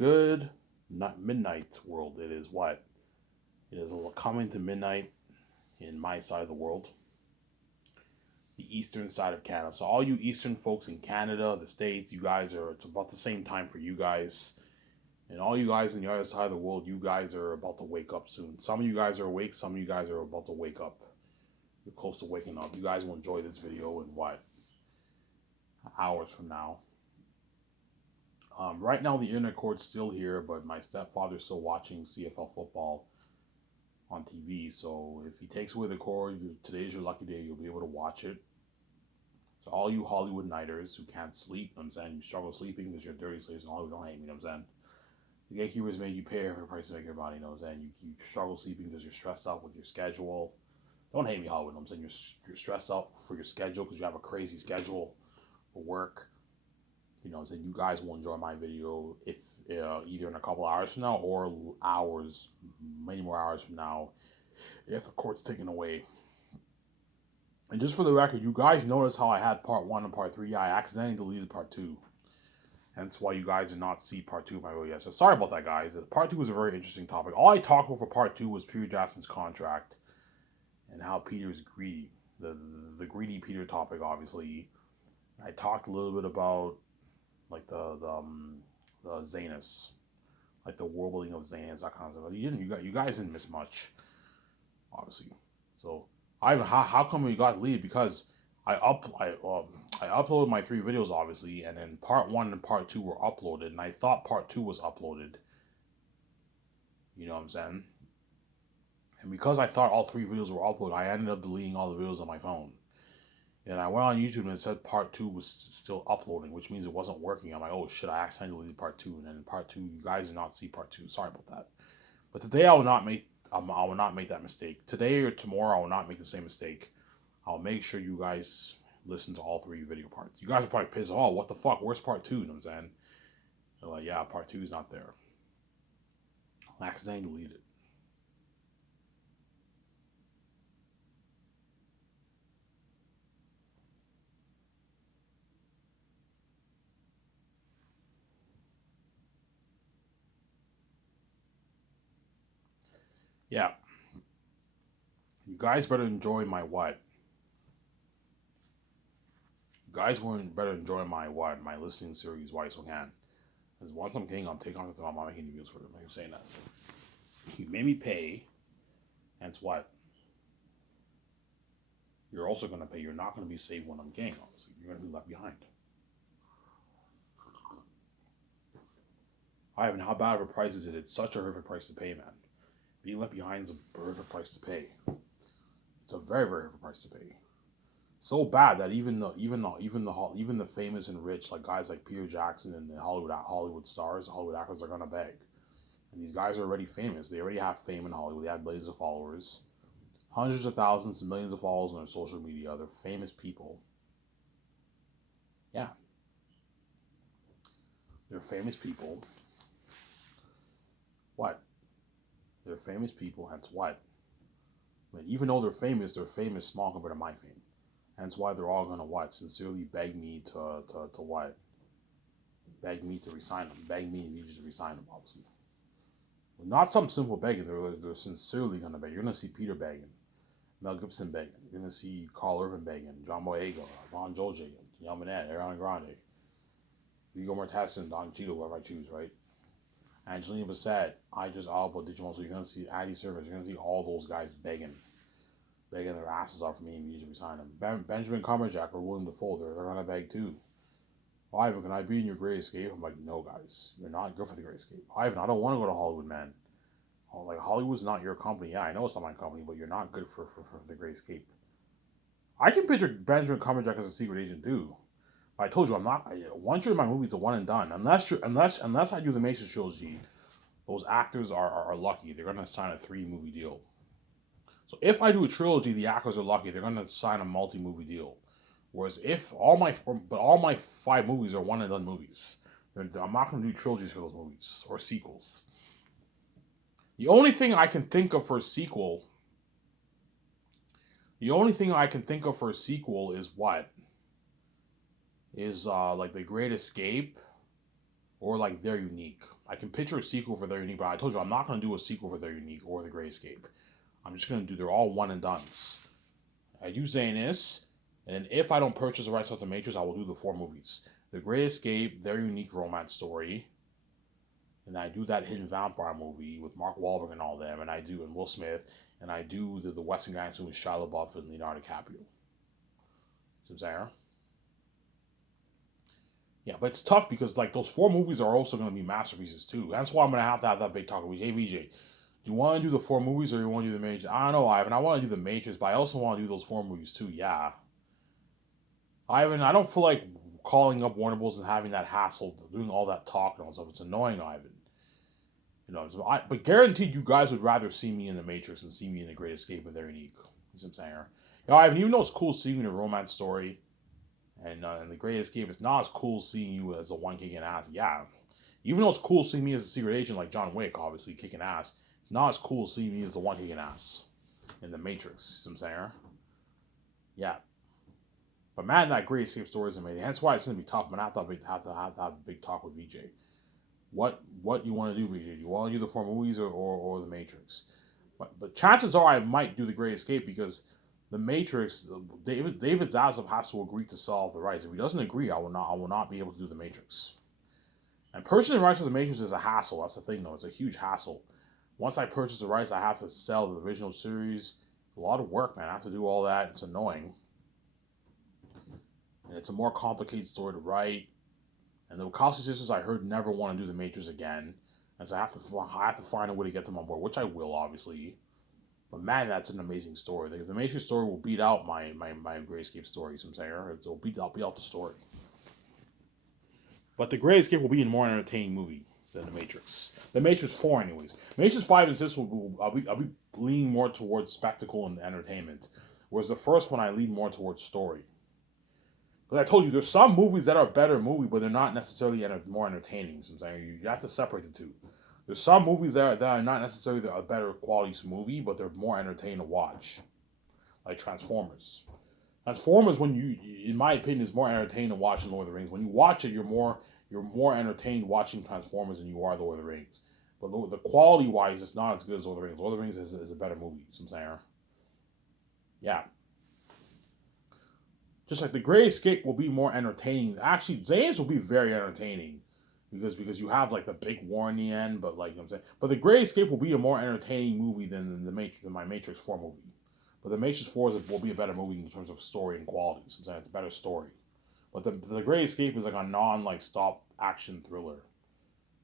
Good not midnight world. It is what? It is coming to midnight in my side of the world, the eastern side of Canada. So all you eastern folks in Canada, the States, you guys are it's about the same time for you guys. And all you guys in the other side of the world, you guys are about to wake up soon. Some of you guys are awake, some of you guys are about to wake up. You're close to waking up. You guys will enjoy this video in what? Hours from now. Right now, the internet cord's still here, but my stepfather's still watching CFL football on TV. So if he takes away the cord, today's your lucky day. You'll be able to watch it. So all you Hollywood nighters who can't sleep, you know what I'm saying, you struggle sleeping because you're dirty slaves and Hollywood don't hate me, you know what I'm saying. The gatekeepers made you pay every price to make your money, you know what I'm saying. You struggle sleeping because you're stressed out with your schedule. Don't hate me, Hollywood, you know what I'm saying. You're stressed out for your schedule because you have a crazy schedule for work. You know what I'm saying. You guys will enjoy my video if either in a couple hours from now or hours, many more hours from now, if the court's taken away. And just for the record, you guys notice how I had part 1 and part 3. I accidentally deleted part 2. Hence why you guys did not see part 2 of my video yet. So sorry about that, guys. Part 2 was a very interesting topic. All I talked about for part 2 was Peter Jackson's contract and how Peter is greedy. The greedy Peter topic, obviously. I talked a little bit about like the Zanus, like the warbling of Zanus, that kind of stuff. You guys didn't miss much, obviously. So how come we got deleted? Because I uploaded my 3 videos, obviously, and then part 1 and part 2 were uploaded, and I thought part 2 was uploaded. You know what I'm saying? And because I thought all 3 videos were uploaded, I ended up deleting all the videos on my phone. And I went on YouTube and it said part 2 was still uploading, which means it wasn't working. I'm like, oh shit, I accidentally deleted part 2. And then part 2, you guys did not see part 2. Sorry about that. But today I will not make that mistake. Today or tomorrow I will not make the same mistake. I'll make sure you guys listen to all 3 video parts. You guys are probably pissed. Oh, what the fuck? Where's part 2? You know what I'm saying? They're like, yeah, part 2 is not there. I accidentally deleted it. Yeah. You guys better enjoy my what? You guys better enjoy my what? My listening series, Why So Can. Because once I'm king, I'm taking on I'm not making videos for them. I'm saying that. You made me pay, and it's what? You're also going to pay. You're not going to be saved when I'm king, obviously. You're going to be left behind. Ivan, how bad of a price is it? It's such a horrific price to pay, man. Being left behind is a horrific price to pay. It's a very, very horrific price to pay. So bad that even the famous and rich, like guys like Peter Jackson and the Hollywood stars, Hollywood actors, are gonna beg. And these guys are already famous. They already have fame in Hollywood. They have millions of followers, hundreds of thousands and millions of followers on their social media. They're famous people. Yeah, they're famous people. What? They're famous people. Hence what? I mean, even though they're famous small compared to my fame. Hence why they're all gonna what? Sincerely beg me to what? Beg me to resign them. Beg me and need you to resign them, obviously. Not some simple begging. They're sincerely gonna beg. You're gonna see Peter begging, Mel Gibson begging. You're gonna see Carl Urban begging, John Boyega, Ron Joje, Yamanet, Ariana Grande, Viggo Mortensen, Don Cheadle, whoever I choose, right? Angelina Bassett, Idris Elba, Digimon. So you're gonna see Andy Serkis. You're gonna see all those guys begging their asses off for me and me to resign them. Benjamin Cumberbatch or William Dafoe, they're gonna beg too. Ivan, can I be in your Great Escape? I'm like, no, guys, you're not good for the Great Escape. Ivan, I don't want to go to Hollywood, man. Like, Hollywood's not your company. Yeah, I know it's not my company, but you're not good for the Great Escape. I can picture Benjamin Cumberbatch as a secret agent too. But I told you, I'm not. Once you're in my movie, it's a one and done. Unless I do the Matrix trilogy, those actors are lucky. They're gonna sign a 3-movie deal. So if I do a trilogy, the actors are lucky. They're gonna sign a multi-movie deal. Whereas if all my 5 movies are one and done movies, I'm not gonna do trilogies for those movies or sequels. The only thing I can think of for a sequel. The only thing I can think of for a sequel is what? Is like The Great Escape, or like They're Unique. I can picture a sequel for Their Unique, but I told you I'm not going to do a sequel for Their Unique or The Great Escape. I'm just going to do, they're all one and dones. I do Zanus, and if I don't purchase the rights of The Matrix, I will do the 4 movies. The Great Escape, Their Unique Romance Story, and I do that Hidden Vampire movie with Mark Wahlberg and all them, and Will Smith, and I do the Western Gangster with Shia LaBeouf and Leonardo DiCaprio. See what I'm saying? Yeah, but it's tough because like those 4 movies are also going to be masterpieces too. That's why I'm going to have that big talk with Hey VJ. Do you want to do the 4 movies or you want to do the Matrix? I don't know, Ivan. I want to do the Matrix, but I also want to do those 4 movies too. Yeah, Ivan. I don't feel like calling up Warner Bros. And having that hassle, doing all that talk and all that stuff. It's annoying, Ivan. But guaranteed you guys would rather see me in the Matrix than see me in the Great Escape and Their Unique. You see what I'm saying? Ivan, even though it's cool seeing you in a romance story, and the Great Escape, it's not as cool seeing you as a one kicking ass. Yeah, even though it's cool seeing me as a secret agent like John Wick, obviously kicking ass, it's not as cool seeing me as the one kicking ass in the Matrix. You see what I'm saying? Yeah. But man, that Great Escape story is amazing. That's why it's gonna be tough. I'm gonna have to have a big talk with VJ. What you want to do, VJ? Do you want to do the 4 movies or the Matrix? But chances are I might do the Great Escape because the Matrix, David Zaslav has to agree to sell the rights. If he doesn't agree, I will not be able to do the Matrix. And purchasing the rights for the Matrix is a hassle. That's the thing, though. It's a huge hassle. Once I purchase the rights, I have to sell the original series. It's a lot of work, man. I have to do all that. It's annoying. And it's a more complicated story to write. And the Wachowski sisters, I heard, never want to do the Matrix again. And so I have to find a way to get them on board, which I will, obviously. But man, that's an amazing story. The Matrix story will beat out my Great Escape story. You know what I'm saying? It'll beat out the story. But the Great Escape will be a more entertaining movie than the Matrix. The Matrix 4, anyways. Matrix 5 and 6 I'll be leaning more towards spectacle and entertainment, whereas the first one I lean more towards story. But I told you, there's some movies that are better movie, but they're not necessarily more entertaining. So I'm saying you have to separate the two. There's some movies that are not necessarily a better quality movie, but they're more entertaining to watch, like Transformers. Transformers, in my opinion, is more entertaining than watching Lord of the Rings. When you watch it, you're more entertained watching Transformers than you are Lord of the Rings. But the quality wise, it's not as good as Lord of the Rings. Lord of the Rings is a better movie. So I'm saying, yeah. Just like the Great Escape will be more entertaining. Actually, Zane's will be very entertaining because you have like the big war in the end. But like, you know what I'm saying, but the Great Escape will be a more entertaining movie than my Matrix 4 movie. But the Matrix 4 will be a better movie in terms of story and quality. So I'm saying it's a better story. But the Great Escape is like a stop action thriller.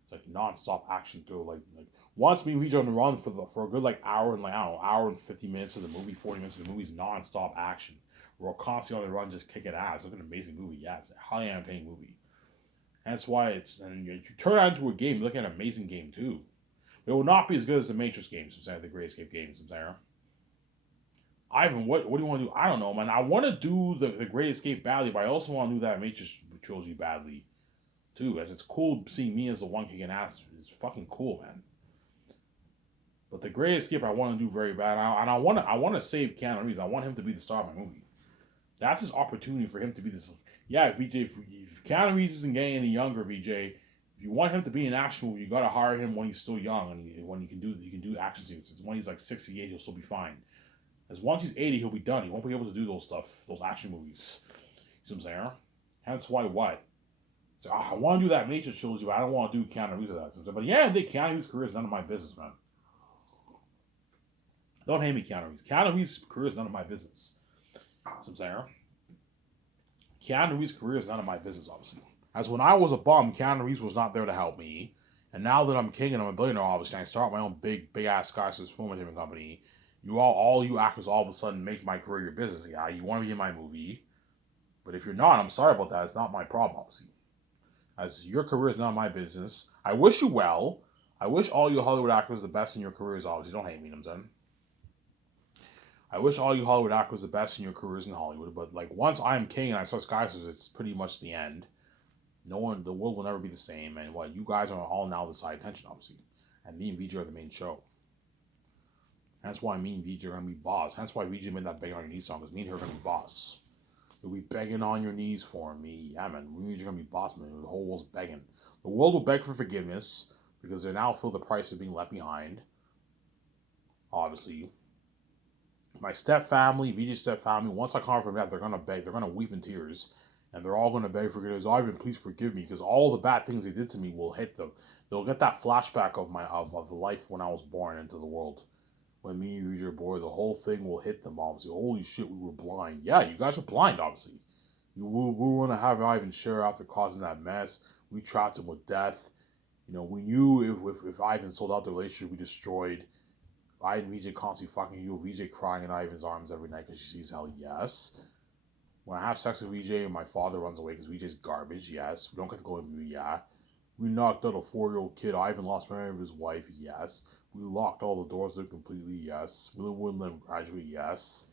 It's like non-stop action thriller. Like once me and VJ on the run for a good like hour and hour and 50 minutes of the movie, 40 minutes of the movie is non-stop action. We're constantly on the run, just kicking ass. Look at an amazing movie. Yeah, it's a highly entertaining movie. And that's why you turn it into a game, you're looking at an amazing game too. But it will not be as good as the Matrix games, the Great Escape games, Ivan, what do you want to do? I don't know, man. I want to do the Great Escape badly, but I also want to do that Matrix trilogy badly too, as it's cool seeing me as the one kicking ass. It's fucking cool, man. But the Great Escape I want to do very bad, and I want to save Keanu Reeves. I want him to be the star of my movie. That's his opportunity for him to be this. Yeah, VJ, if Keanu Reeves isn't getting any younger, VJ, if you want him to be an action movie, you gotta hire him when he's still young and when he can do action sequences. When he's like 68, he'll still be fine. As once he's 80, he'll be done. He won't be able to do those action movies. You see what I'm saying? Hence why what? So, I want to do that Matrix trilogy, but I don't want to do Keanu Reeves of that. But yeah, Keanu Reeves' career is none of my business, man. Don't hate me, Keanu Reeves. Keanu Reeves' career is none of my business. So I'm saying, Keanu Reeves' career is none of my business, obviously. As when I was a bum, Keanu Reeves was not there to help me. And now that I'm king and I'm a billionaire, obviously, I start my own big ass skyscraper film entertainment company. All you actors all of a sudden make my career your business. Yeah, you want to be in my movie. But if you're not, I'm sorry about that. It's not my problem, obviously. As your career is not my business. I wish you well. I wish all you Hollywood actors the best in your careers, obviously. Don't hate me, you know what I'm saying? I wish all you Hollywood actors the best in your careers in Hollywood, but like once I'm king and I start skyscrapers, it's pretty much the end. The world will never be the same, and you guys are all now the side attention, obviously, and me and VJ are the main show. That's why me and VJ are gonna be boss. That's why VJ made that "Begging on Your Knees" song, because me and her are gonna be boss. You'll be begging on your knees for me, yeah, man. Me and VJ are gonna be boss, man. The whole world's begging. The world will beg for forgiveness. because they now feel the price of being left behind. Obviously, my step family, VJ's step family, once I come from that, they're gonna beg, they're gonna weep in tears, and they're all gonna beg forgiveness. Ivan, please forgive me, because all the bad things they did to me will hit them. They'll get that flashback of the life when I was born into the world. When me and VJ were born, the whole thing will hit them. Obviously, holy shit, we were blind. Yeah, you guys were blind. Obviously, we want to have Ivan share after causing that mess. We trapped him with death. We knew if Ivan sold out the relationship, we destroyed. I and VJ constantly fucking you. VJ crying in Ivan's arms every night because she sees hell. Yes. When I have sex with VJ and my father runs away because VJ's garbage. Yes. We don't get to go in movie. Yeah. We knocked out a 4-year-old kid. Ivan lost memory of his wife. Yes. We locked all the doors in completely. Yes. We wouldn't let him graduate. Yes.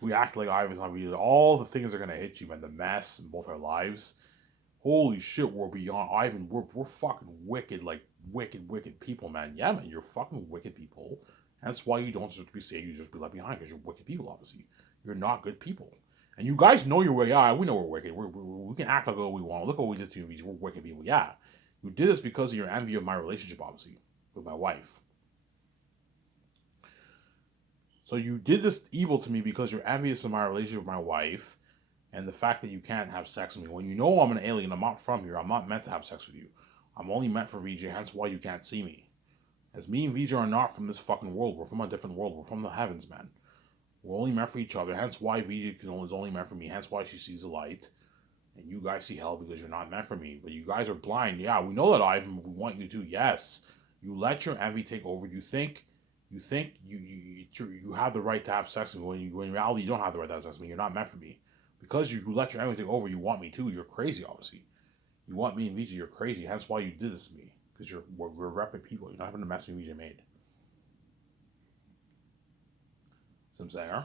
We act like Ivan's not VJ. All the things are gonna hit you, man. The mess in both our lives. Holy shit, we're beyond Ivan. We're fucking wicked, like wicked people, man. Yeah, man, you're fucking wicked people. That's why you don't just be saved, you just be left behind, because you're wicked people, obviously. You're not good people. And you guys know you're wicked. Yeah, we know we're wicked. We can act like what we want. Look what we did to you. We're wicked people. Yeah. You did this because of your envy of my relationship, obviously, with my wife. So you did this evil to me because you're envious of my relationship with my wife and the fact that you can't have sex with me. When you know I'm an alien, I'm not from here. I'm not meant to have sex with you. I'm only meant for VJ, hence why you can't see me. As me and VJ are not from this fucking world. We're from a different world. We're from the heavens, man. We're only meant for each other. Hence why VJ is only meant for me. Hence why she sees the light. And you guys see hell because you're not meant for me. But you guys are blind. Yeah, we know that, Ivan. We want you to. Yes. You let your envy take over. You think you have the right to have sex with me. When in reality, you don't have the right to have sex with me. You're not meant for me. Because you let your envy take over, you want me too. You're crazy, obviously. You want me and VJ. You're crazy. Hence why you did this to me. Because we're rapid people. You're not having to mess with VJ made. See what I'm saying, huh?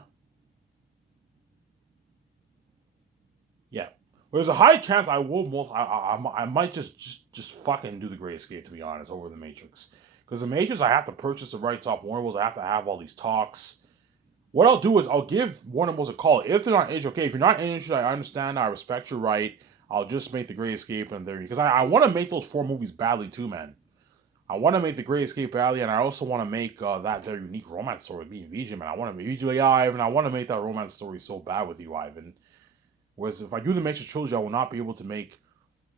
Yeah. There's a high chance I will I might just fucking do the Great Escape, to be honest, over the Matrix. Because the Matrix, I have to purchase the rights off Warner Bros. I have to have all these talks. What I'll do is I'll give Warner Bros. A call. If they're not interested, okay, if you're not interested, I understand, I respect your right. I'll just make the Great Escape and there. Because I want to make those 4 movies badly too, man. I want to make the Great Escape badly, and I also want to make that their unique romance story with me and VJ, man. I want to make VJ like, yeah, Ivan, I want to make that romance story so bad with you, Ivan. Whereas if I do the Matrix trilogy, I will not be able to make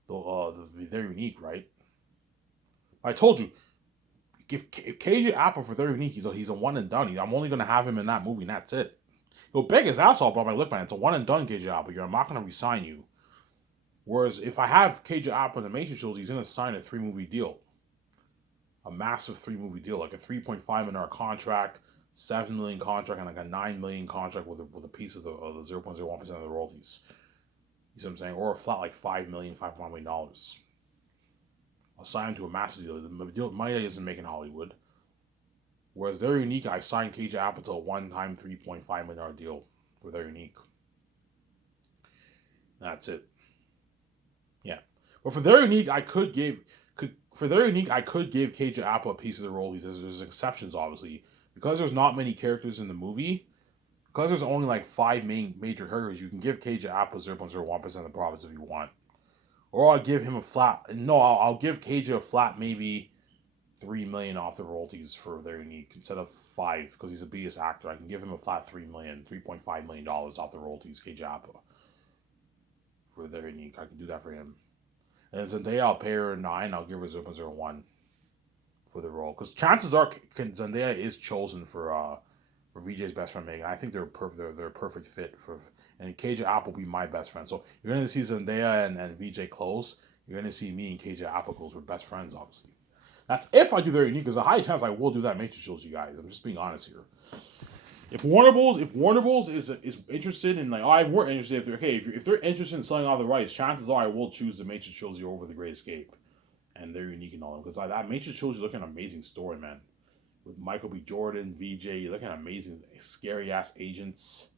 their unique, right? I told you, if KJ Apple for their unique, he's a one and done. I'm only gonna have him in that movie, and that's it. He'll beg his ass off, but I'm like, look, man, it's a one and done KJ Apple. I'm not gonna resign you. Whereas if I have KJ Apple in the Matrix trilogy, he's gonna sign a 3-movie deal. A massive 3-movie deal, like a $3.5 million contract, $7 million contract, and like a $9 million contract with a piece of the 0.01% of the royalties. You see what I'm saying? Or a flat like $5 million, $5.1 million. I'll sign him to a massive deal. The deal money isn't making Hollywood. Whereas they're unique, I signed KJ Apple to a one-time $3.5 million deal for their unique. That's it. Yeah, but for their unique, I could give KJ Apple a piece of the royalties. There's exceptions, obviously, because there's not many characters in the movie. Because there's only like 5 major characters, you can give KJ Apple 0.01% of the profits if you want. Or I'll give him a flat. No, I'll give KJ a flat maybe $3 million off the royalties for their unique instead of 5 because he's a BS actor. I can give him a flat $3.5 million off the royalties, KJ Apple, for their unique. I can do that for him. And Zendaya, I'll pay her 9. I'll give her 0.01 for the role because chances are Zendaya is chosen for VJ's best friend Megan. I think they're a perfect fit for. And KJ Apple will be my best friend. So you're going to see Zendaya and VJ close. You're going to see me and KJ Apple close. We're best friends, obviously. That's if I do their unique. There's a high chance I will do that Matrix trilogy, guys. I'm just being honest here. If Warner Bros is interested in like, we're interested. If they're interested in selling all the rights, chances are I will choose the Matrix trilogy over the Great Escape, and they're unique and all because that Matrix trilogy looking an amazing story, man. With Michael B. Jordan, VJ, looking amazing, scary ass agents.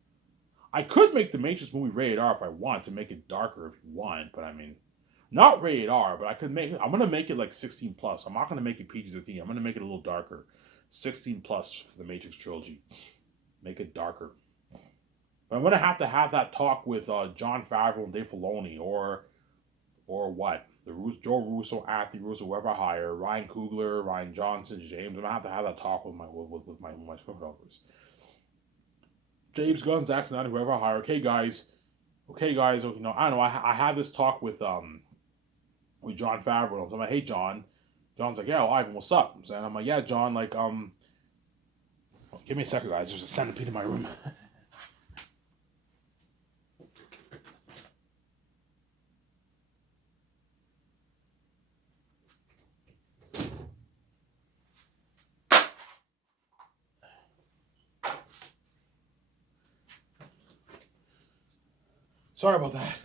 I could make the Matrix movie rated R if I want to make it darker if you want, but I mean, not rated R, but I could make it. I'm gonna make it like 16 plus. I'm not gonna make it PG-13. I'm gonna make it a little darker, 16 plus for the Matrix trilogy. Make it darker. But I'm gonna have to have that talk with Jon Favreau and Dave Filoni, or what? The Joe Russo, Anthony Russo, whoever I hire, Ryan Coogler, Ryan Johnson, James. I'm gonna have that talk with my script developers. James Gunn, Zack Snyder, whoever I hire. Okay, guys. You know, I don't know. I had this talk with John Favreau. I'm like, hey, John. John's like, yeah, well, Ivan, what's up? I'm like, yeah, John. Like, give me a second, guys. There's a centipede in my room. Sorry about that.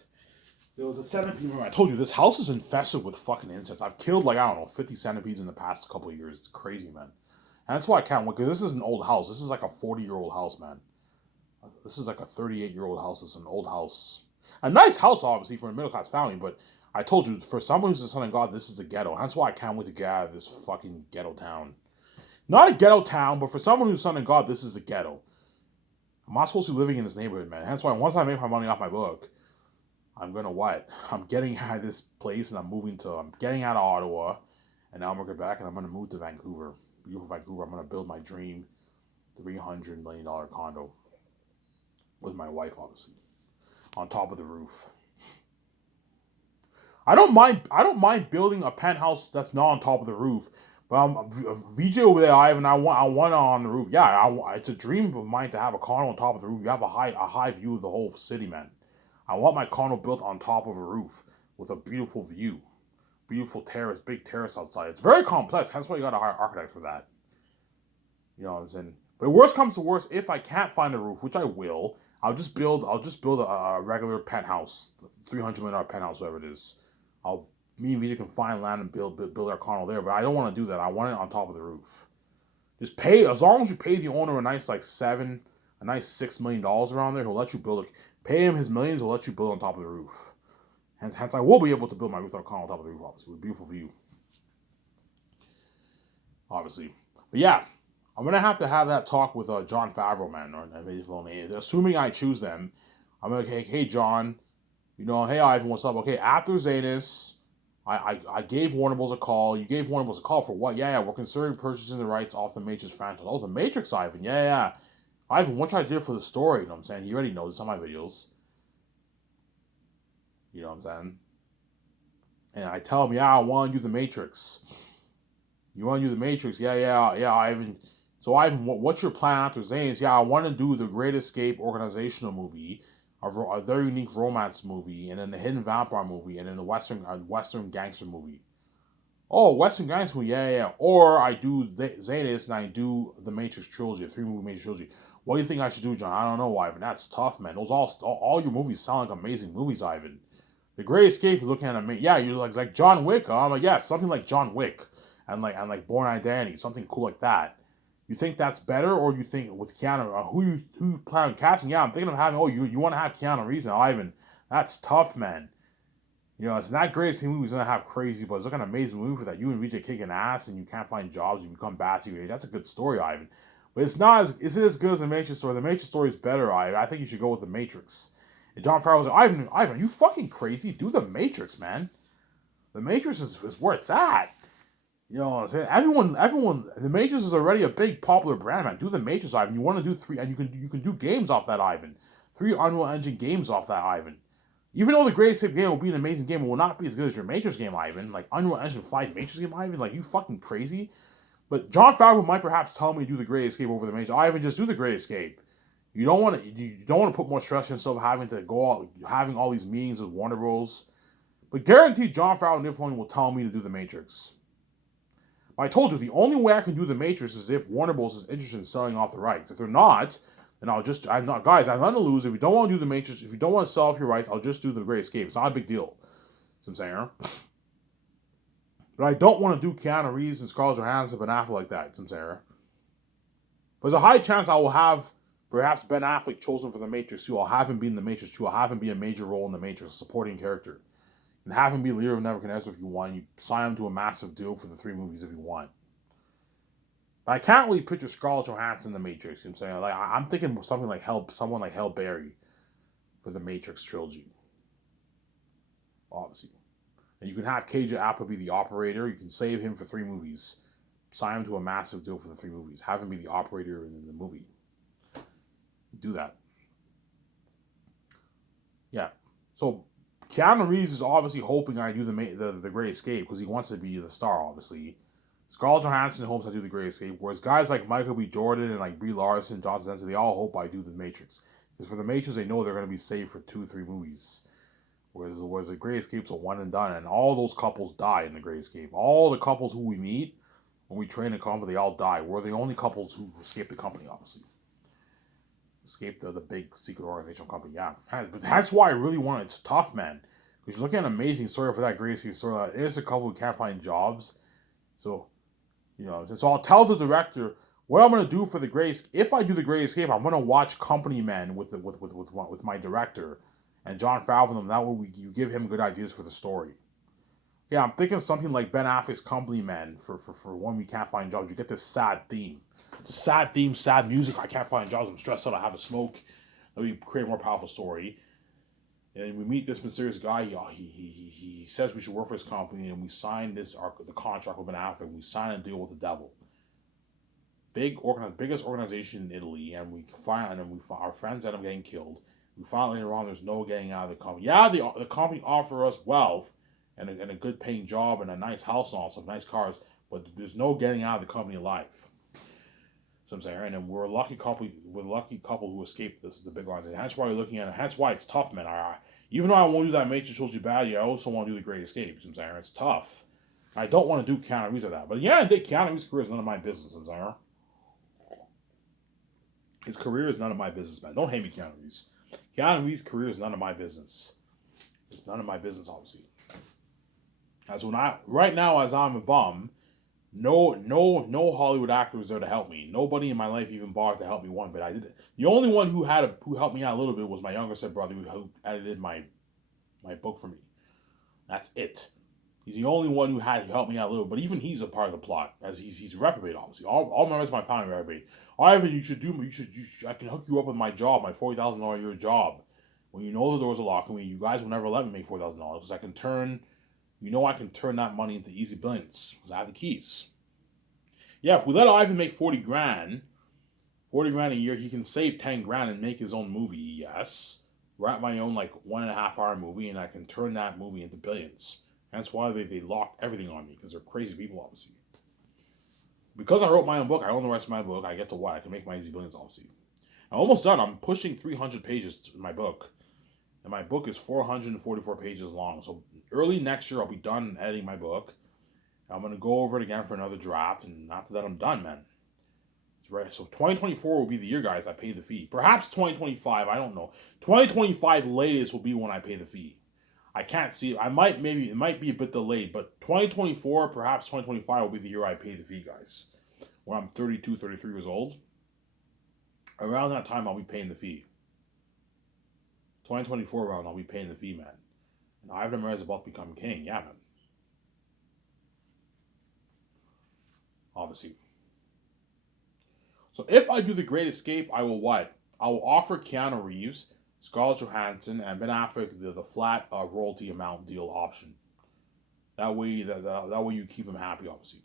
There was a centipede. I told you this house is infested with fucking insects. I've killed like I don't know 50 centipedes in the past couple of years. It's crazy, man. And that's why I can't wait because this is an old house. This is like a 40-year-old house, man. This is like a 38-year-old house. It's an old house. A nice house, obviously, for a middle class family. But I told you, for someone who's the son of God, this is a ghetto. That's why I can't wait to get out of this fucking ghetto town. Not a ghetto town, but for someone who's son of God, this is a ghetto. I'm not supposed to be living in this neighborhood, man. That's why once I make my money off my book, I'm gonna what? I'm getting out of this place and I'm getting out of Ottawa, and now I'm gonna go back and I'm gonna move to Vancouver. Beautiful Vancouver. I'm gonna build my dream $300 million condo with my wife, obviously, on top of the roof. I don't mind building a penthouse that's not on top of the roof. But I'm VJ over there, Ivan. I want it on the roof. Yeah, it's a dream of mine to have a condo on top of the roof. You have a high view of the whole city, man. I want my condo built on top of a roof with a beautiful view, beautiful terrace, big terrace outside. It's very complex. Hence why you got to hire architects for that. You know what I'm saying? But worst comes to worst, if I can't find a roof, which I will, I'll just build a regular penthouse, $300 million penthouse, whatever it is. Me and Vijay can find land and build our condo there, but I don't want to do that. I want it on top of the roof. Just pay, as long as you pay the owner a nice $6 million around there, he'll let you build it. Pay him his millions, he'll let you build on top of the roof. Hence, I will be able to build my rooftop condo on top of the roof, obviously, with a beautiful view. Obviously. But yeah, I'm going to have that talk with John Favreau, man, or assuming I choose them. I'm like, hey, John, you know, hey, Ivan, what's up? Okay, after Zanus, I gave Warner Bros. A call. You gave Warner Bros. A call for what? Yeah, we're considering purchasing the rights off the Matrix franchise. Oh, the Matrix, Ivan. Yeah. Ivan, what should I do for the story? You know what I'm saying? He already knows. It's on my videos. You know what I'm saying? And I tell him, yeah, I want to do the Matrix. You want to do the Matrix? Yeah, Ivan. So, Ivan, what's your plan after Zane's? Yeah, I want to do the Great Escape organizational movie, a very unique romance movie, and then the Hidden Vampire movie, and then the Western gangster movie. Oh, Western gangster movie, yeah. Or I do Zanus and I do the Matrix trilogy, a 3-movie Matrix trilogy. What do you think I should do, John? I don't know, Ivan. That's tough, man. Those all your movies sound like amazing movies, Ivan. The Great Escape is looking at me. Yeah, you're like John Wick. Huh? I'm like, yeah, something like John Wick, and like Born Identity, something cool like that. You think that's better, or do you think with Keanu, who you plan on casting? Yeah, I'm thinking of having. Oh, you want to have Keanu Reeves and Ivan? That's tough, man. You know, it's not great. Movie's gonna have crazy, but it's like an amazing movie for that. You and VJ kicking ass, and you can't find jobs. You become Bassy. That's a good story, Ivan. But it's not as as good as the Matrix story. The Matrix story is better, Ivan. I think you should go with the Matrix. And John Farrell was like, Ivan, you fucking crazy? Do the Matrix, man. The Matrix is where it's at. You know what I'm saying? Everyone, the Matrix is already a big popular brand, man. Do the Matrix, Ivan. You want to do 3, and you can do games off that, Ivan. 3 Unreal Engine games off that, Ivan. Even though the Great Escape game will be an amazing game, it will not be as good as your Matrix game, Ivan. Like Unreal Engine 5 Matrix game, Ivan. Like, you fucking crazy? But John Favreau might perhaps tell me to do the Great Escape over the Matrix. Ivan, just do the Great Escape. You don't want to put more stress on yourself having to go out, having all these meetings with Warner Bros. But guaranteed, John Favreau and Nick Filoni will tell me to do the Matrix. But I told you, the only way I can do the Matrix is if Warner Bros. Is interested in selling off the rights. If they're not, then I have nothing to lose. If you don't want to do the Matrix, if you don't want to sell off your rights, I'll just do the Great Escape. It's not a big deal. You know what I'm saying? But I don't want to do Keanu Reeves and Scarlett Johansson and Ben Affleck like that. You know what I'm saying? But there's a high chance I will have perhaps Ben Affleck chosen for the Matrix 2. I'll have him be in the Matrix 2. I'll have him be a major role in the Matrix, a supporting character. And have him be Leader of Nebuchadnezzar if you want. You sign him to a massive deal for the 3 movies if you want. But I can't really picture Scarlett Johansson in the Matrix. You know what I'm saying? Like, I'm thinking something like someone like Halle Berry for the Matrix trilogy. Obviously. And you can have KJ Apa be the operator. You can save him for 3 movies. Sign him to a massive deal for the 3 movies. Have him be the operator in the movie. Do that. Yeah. So Keanu Reeves is obviously hoping I do the Great Escape because he wants to be the star, obviously. Scarlett Johansson hopes I do the Great Escape, whereas guys like Michael B. Jordan and like Brie Larson, John Zenzi, they all hope I do the Matrix. Because for the Matrix, they know they're going to be saved for 2-3 movies. Whereas the Great Escape's a one and done, and all those couples die in the Great Escape. All the couples who we meet when we train a company, they all die. We're the only couples who escape the company, obviously. Escape the big secret organizational company, yeah. But that's why I really want it. It's tough, man. Because you're looking at an amazing story for that Great Escape story. It is a couple who can't find jobs. So, so I'll tell the director what I'm gonna do for the Great. If I do the Great Escape, I'm gonna watch Company Men with my director and John Favreau. That way you give him good ideas for the story. Yeah, I'm thinking something like Ben Affleck's Company Men for when we can't find jobs. You get this sad theme. It's a sad theme, sad music. I can't find jobs. I'm stressed out. I have a smoke. Let me create a more powerful story. And we meet this mysterious guy. He says we should work for his company, and we sign the contract with Ben Affleck. We sign a deal with the devil. Biggest organization in Italy, and our friends end up getting killed. We find later on there's no getting out of the company. Yeah, the company offer us wealth and a good paying job and a nice house and all stuff, nice cars, but there's no getting out of the company alive. So I'm saying, right? And we're a lucky couple. Who escaped the big ones, and that's why you're looking at it. That's why it's tough, man. Even though I won't do that Matrix trilogy badly, I also want to do the Great Escape. So I'm saying, it's tough. I don't want to do Keanu Reeves like that, but yeah, Keanu Reeves' career is none of my business. I'm saying, his career is none of my business, man. Don't hate me, Keanu Reeves. Keanu Reeves' career is none of my business. It's none of my business, obviously. Right now, as I'm a bum. No Hollywood actor was there to help me. Nobody in my life even bothered to help me one bit. I did. The only one who helped me out a little bit was my younger stepbrother who edited my book for me. That's it. He's the only one who helped me out a little, but even he's a part of the plot as he's a reprobate, obviously. All members of my family are reprobate. Ivan, I can hook you up with my job, my $40,000 a year job. When you know the doors are locked, you guys will never let me make $40,000 because I can turn that money into easy billions because I have the keys. Yeah, if we let Ivan make 40 grand a year, he can save 10 grand and make his own movie, yes. Write my own 1.5 hour movie, and I can turn that movie into billions. That's why they locked everything on me, because they're crazy people, obviously. Because I wrote my own book, I own the rest of my book, I get to what? I can make my easy billions, obviously. I'm almost done. I'm pushing 300 pages in my book. And my book is 444 pages long. So early next year, I'll be done editing my book. I'm going to go over it again for another draft. And after that, I'm done, man. It's right. So 2024 will be the year, guys, I pay the fee. Perhaps 2025. I don't know. 2025 latest will be when I pay the fee. I can't see it. It might be a bit delayed. But 2024, perhaps 2025 will be the year I pay the fee, guys. When I'm 32, 33 years old. Around that time, I'll be paying the fee. 2024 around, I'll be paying the fee, man. And Ivan Ramirez is about to become king. Yeah, man. Obviously. So if I do the Great Escape, I will what? I will offer Keanu Reeves, Scarlett Johansson, and Ben Affleck the flat royalty amount deal option. That way, that way you keep them happy, obviously.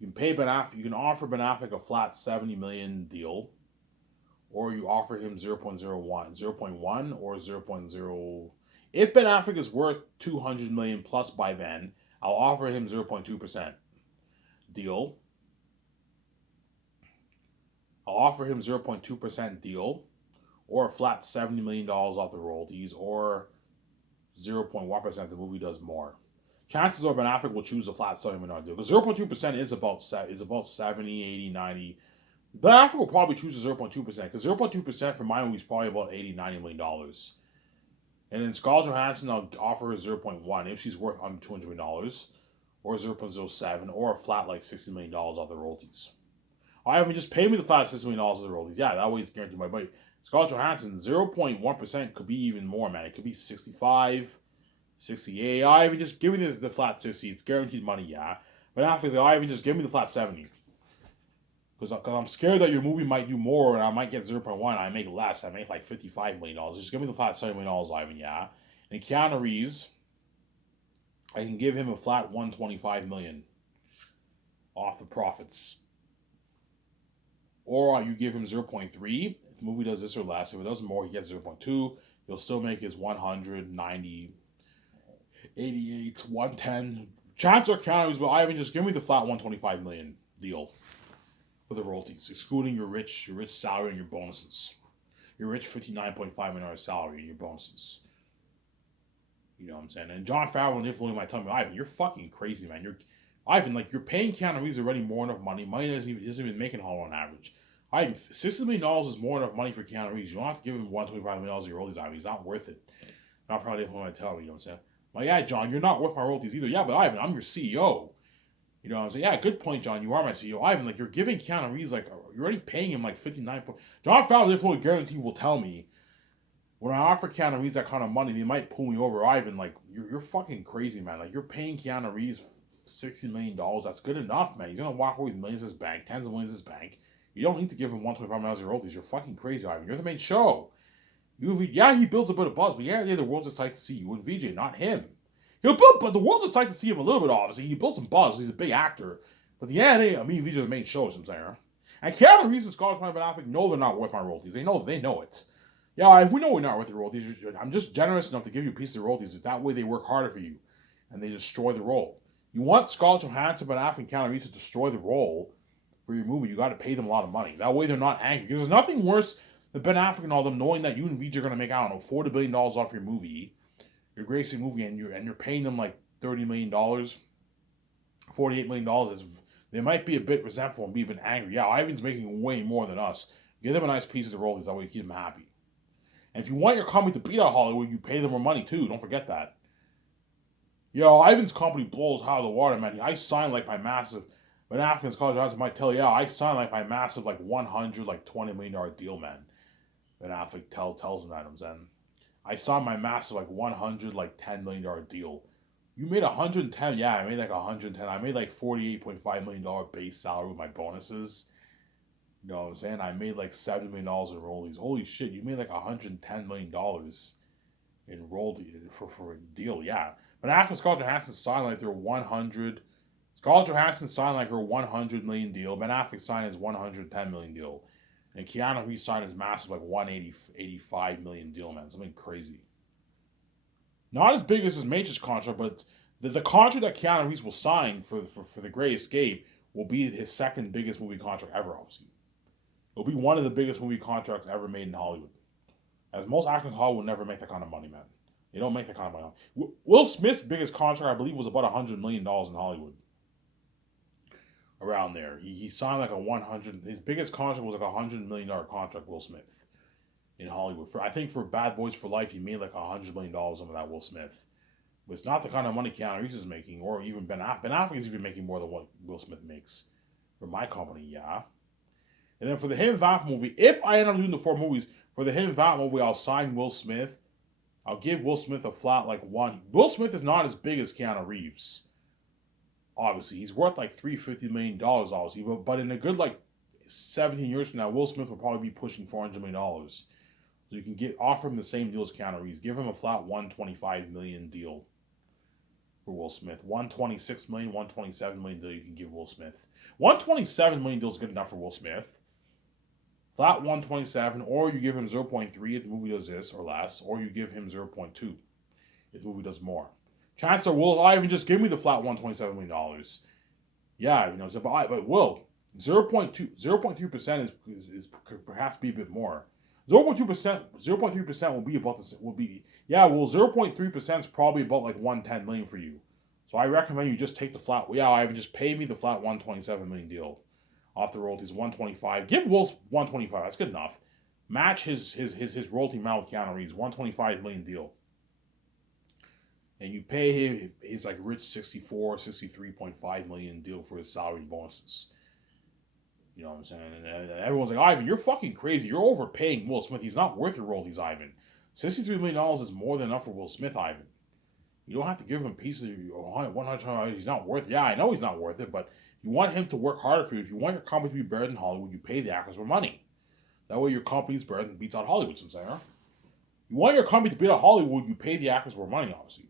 You can pay Ben Affleck. You can offer Ben Affleck a flat $70 million deal. Or you offer him 0.01 or 0.0. If Ben Affleck is worth $200 million plus by then, I'll offer him 0.2% deal. I'll offer him 0.2% deal, or a flat $70 million off the royalties, or 0.1% the movie does more. Chances are Ben Affleck will choose a flat $70 million deal because 0.2% is about 70, 80, 90. Ben Affleck will probably choose a 0.2% because 0.2% for my movie is probably about $80, $90 million. And then Scarlett Johansson, I'll offer her 0.1 if she's worth under $200 million, or 0.07, or a flat $60 million off the royalties. I haven't just pay me the flat $60 million off the royalties. Yeah, that way it's guaranteed my buddy. Scarlett Johansson, 0.1% could be even more, man. It could be 65, 68. I even just give me the flat 60. It's guaranteed money, yeah. But after I even just give me the flat 70. Because I'm scared that your movie might do more and I might get 0.1. I make less. I make $55 million. Just give me the flat $70 million, Ivan, yeah. And Keanu Reeves, I can give him a flat 125 million off the profits. Or you give him 0.3. If the movie does this or less, if it does more, he gets 0.2. He'll still make his 190, 88, 110. Chance or counties, but Ivan, just give me the flat 125 million deal for the royalties, excluding your rich salary and your bonuses. Your rich $59.5 million salary and your bonuses. You know what I'm saying? And John Favreau and influencing my tongue, Ivan, you're fucking crazy, man. You're paying Keanu Reeves already more enough money. Money isn't even making Hollow on average. Ivan, $60 million is more than enough money for Keanu Reeves. You don't have to give him $125 million of your royalties, Ivan. He's not worth it. Not probably what I tell me, you know what I'm saying? Like, yeah, John, you're not worth my royalties either. Yeah, but Ivan, I'm your CEO. You know what I'm saying? Yeah, good point, John. You are my CEO. Ivan, like, you're giving Keanu Reeves, like, you're already paying him, like, 59. John Favreau, therefore, guarantee will tell me, when I offer Keanu Reeves that kind of money, they might pull me over. Ivan, like, you're fucking crazy, man. Like, you're paying Keanu Reeves $60 million. That's good enough, man. He's going to walk away with millions in his bank, tens of millions in his bank. You don't need to give him $125 million of royalties. You're fucking crazy, Ivan. You're the main show. Yeah, he builds a bit of buzz, but yeah, the world's excited to see you and VJ, not him. He'll build, but the world's excited to see him a little bit, obviously. He built some buzz. He's a big actor. But yeah, VJ are the main show, I'm saying. And Keanu Reeves and Scarlett Ben Affleck know they're not worth my royalties. They know it. Yeah, we know we're not worth your royalties. I'm just generous enough to give you a piece of royalties. That way they work harder for you. And they destroy the role. You want Scarlett Johansson, Ben Affleck, and Keanu Reeves to destroy the role for your movie. You got to pay them a lot of money. That way they're not angry. Because there's nothing worse than Ben Affleck and all them knowing that you and VJ are going to make, I don't know, $40 billion off your movie. Your greatest movie, and you're paying them like $30 million, $48 million. They might be a bit resentful and be a bit angry. Yeah, Ivan's making way more than us. Give them a nice piece of the royalties. That way you keep them happy. And if you want your company to beat out Hollywood, you pay them more money too. Don't forget that. Ivan's company blows out of the water, man. I signed like my massive, Ben Affleck's college guys might tell you, I signed like my massive like $100 like $20 million deal, man. Ben Affleck tells him that, I'm saying. I signed my massive like $100 like $10 million deal. You made 110, yeah, I made like 110. I made like $48.5 million base salary with my bonuses. You know what I'm saying? I made like $70 million in royalties. Holy shit, you made like $110 million in royalties for a deal, yeah. But after Scarlett Johansson signed like their 100, Scarlett Johansson signed like her 100 million deal. Ben Affleck signed his 110 million deal. And Keanu Reeves signed his massive like 185 million deal, man. Something crazy. Not as big as his Matrix contract, but the contract that Keanu Reeves will sign for The Great Escape will be his second biggest movie contract ever, obviously. It'll be one of the biggest movie contracts ever made in Hollywood. As most actors in Hollywood will never make that kind of money, man. They don't make that kind of money. Will Smith's biggest contract, I believe, was about $100 million in Hollywood. Around there. He signed like a 100, his biggest contract was like $100 million contract, Will Smith. In Hollywood. I think for Bad Boys for Life, he made like $100 million of that, Will Smith. But it's not the kind of money Keanu Reeves is making, or even Ben Affleck. Ben Affleck is even making more than what Will Smith makes. For my company, yeah. And then for the Hidden Vamp movie, if I end up doing the 4 movies, for the Hidden Vamp movie, I'll sign Will Smith. I'll give Will Smith a flat like 1. Will Smith is not as big as Keanu Reeves. Obviously, he's worth like $350 million, obviously. But in a good like 17 years from now, Will Smith will probably be pushing $400 million. So you can offer him the same deal as Keanu Reeves. Give him a flat $125 million deal for Will Smith. $126 million, $127 million deal you can give Will Smith. $127 million deal is good enough for Will Smith. Flat 127, or you give him 0.3 if the movie does this or less, or you give him 0.2 if the movie does more. Chances are, Will Ivan just give me the flat $127 million. Yeah, but Will, 0.2% is perhaps be a bit more. 0.3% will be about this. 0.3% is probably about like $110 million for you. So I recommend you just take the flat. Yeah, Ivan, just pay me the flat $127 million deal. Off the royalties, 125. Give Will 125. That's good enough. Match his royalty amount with Keanu Reeves, 125 million deal. And you pay him his like rich 63.5 million deal for his salary and bonuses. You know what I'm saying? And everyone's like, Ivan, you're fucking crazy. You're overpaying Will Smith. He's not worth your royalties, Ivan. $63 million is more than enough for Will Smith, Ivan. You don't have to give him pieces of your 100. He's not worth it. Yeah, I know he's not worth it, but you want him to work harder for you. If you want your company to be better than Hollywood, you pay the actors more money. That way your company's better than beats out Hollywood, I'm saying. You want your company to beat out Hollywood, you pay the actors more money, obviously.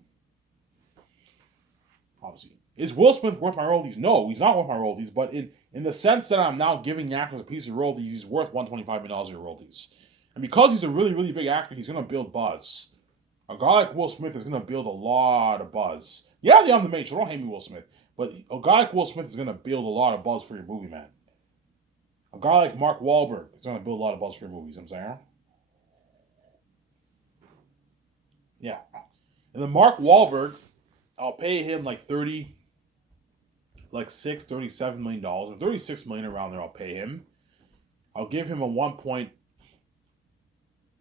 Obviously. Is Will Smith worth my royalties? No, he's not worth my royalties, but in the sense that I'm now giving the actors a piece of royalties, he's worth $125 million of royalties. And because he's a really, really big actor, he's going to build buzz. A guy like Will Smith is going to build a lot of buzz. Yeah, I'm the main, so don't hate me, Will Smith. But a guy like Will Smith is going to build a lot of buzz for your movie, man. A guy like Mark Wahlberg is going to build a lot of buzz for your movies, I'm saying. Yeah. And then Mark Wahlberg, I'll pay him like $37 million, or $36 million around there. I'll pay him. I'll give him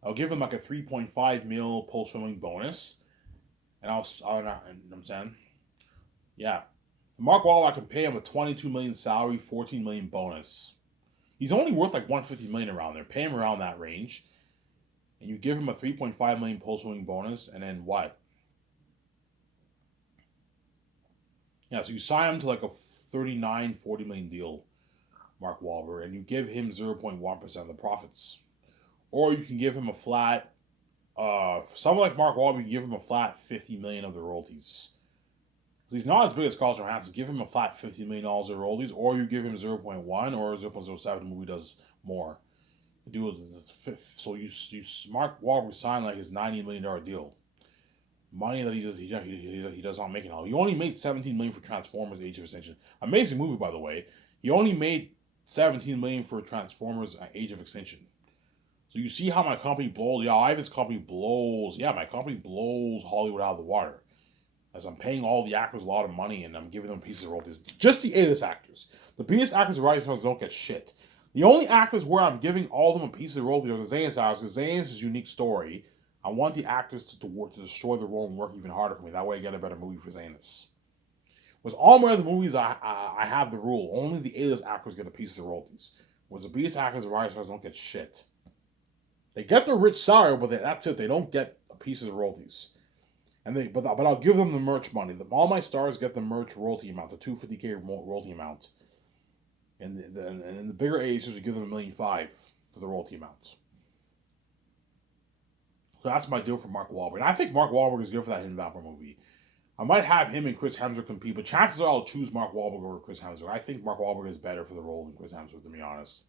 I'll give him like a 3.5 mil post filming bonus, and I'm saying, yeah, Mark Wahlberg, I can pay him a 22 million salary, 14 million bonus. He's only worth like 150 million around there. Pay him around that range, and you give him a 3.5 million post filming bonus, and then what? Yeah, so you sign him to like a 39, 40 million deal, Mark Wahlberg, and you give him 0.1% of the profits. Or you can give him a flat, for someone like Mark Wahlberg, you give him a flat 50 million of the royalties. He's not as big as Scarlett Johansson. Give him a flat $50 million of royalties, or you give him 0.1 or 0.07. The movie does more. So you Mark Wahlberg signed like his $90 million deal. Money that he does not make it all. He only made 17 million for Transformers: Age of Extinction. Amazing movie, by the way. He only made 17 million for Transformers: Age of Extinction. So you see how my company blows. Yeah, Ivan's company blows. Yeah, my company blows Hollywood out of the water. As I'm paying all the actors a lot of money and I'm giving them pieces of royalties. Just the A-list actors. The B-list actors and writers don't get shit. The only actors where I'm giving all of them a piece of royalties are the Zayn's actors, because Zayn's unique story. I want the actors to destroy the role and work even harder for me. That way I get a better movie for Zayn's. With all my other movies, I have the rule. Only the A-list actors get a piece of royalties. Whereas the B-list actors and writers don't get shit. They get the rich salary, but that's it. They don't get a piece of royalties. But I'll give them the merch money. All my stars get the merch royalty amount, the $250K royalty amount, and the bigger A's we give them $1.5 million for the royalty amounts. So that's my deal for Mark Wahlberg. And I think Mark Wahlberg is good for that Hidden Vampire movie. I might have him and Chris Hemsworth compete, but chances are I'll choose Mark Wahlberg over Chris Hemsworth. I think Mark Wahlberg is better for the role than Chris Hemsworth, to be honest.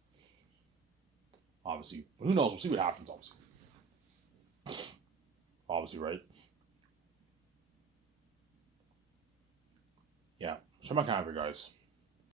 Obviously, but who knows? We'll see what happens. Obviously, right? Yeah. Show my calendar, guys.